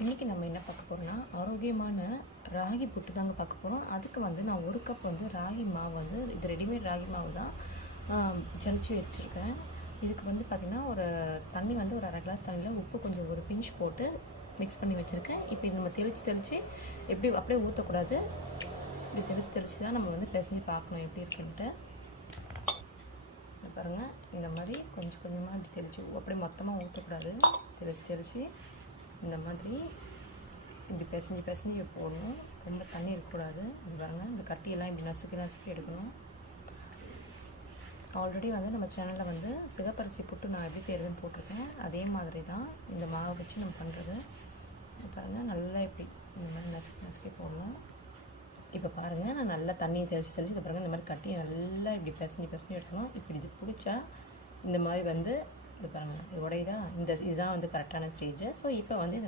இன்றைக்கி நம்ம என்ன பார்க்க போகிறோம்னா ஆரோக்கியமான ராகி புட்டு தாங்க பார்க்க போகிறோம். அதுக்கு வந்து நான் 1 கப் வந்து ராகி மாவு வந்து இது ரெடிமேட் ராகி மாவு தான் ஜலிச்சு வச்சுருக்கேன். இதுக்கு வந்து பார்த்திங்கன்னா ஒரு தண்ணி வந்து ஒரு 1/2 கிளாஸ் தண்ணியில் உப்பு கொஞ்சம் ஒரு பிஞ்ச் போட்டு மிக்ஸ் பண்ணி வச்சுருக்கேன். இப்போ இது நம்ம தெளித்து எப்படி அப்படியே ஊற்றக்கூடாது, இப்படி தெளித்து தான் நம்ம வந்து பிசைஞ்சு பார்க்கணும் எப்படி இருக்குன்ட்டு. பாருங்கள், இந்த மாதிரி கொஞ்சம் கொஞ்சமாக இப்படி தெளித்து அப்படியே மொத்தமாக ஊற்றக்கூடாது. தெளித்து இந்த மாதிரி இப்படி பிசைஞ்சு போடணும். ரொம்ப தண்ணி இருக்கக்கூடாது. இது பாருங்கள், இந்த கட்டியெல்லாம் இப்படி நசுக்கி எடுக்கணும். ஆல்ரெடி வந்து நம்ம சேனலில் வந்து சிகப்பரிசி புட்டு நான் எப்படி செய்கிறதுன்னு போட்டிருக்கேன். அதே மாதிரி தான் இந்த மாவை வச்சு நம்ம பண்ணுறது. பாருங்கள், நல்லா இப்படி இந்த மாதிரி நசுக்கி போடணும். இப்போ பாருங்கள், நான் நல்லா தண்ணியை தெளித்து இதை பாருங்கள், இந்த மாதிரி கட்டியை நல்லா இப்படி பிசைஞ்சு எடுத்துக்கணும். இப்படி இது பிடிச்சா இந்த மாதிரி வந்து இது பாருங்கள், இது உடையுதா, இதுதான் வந்து கரெக்டான ஸ்டேஜ். ஸோ இப்போ வந்து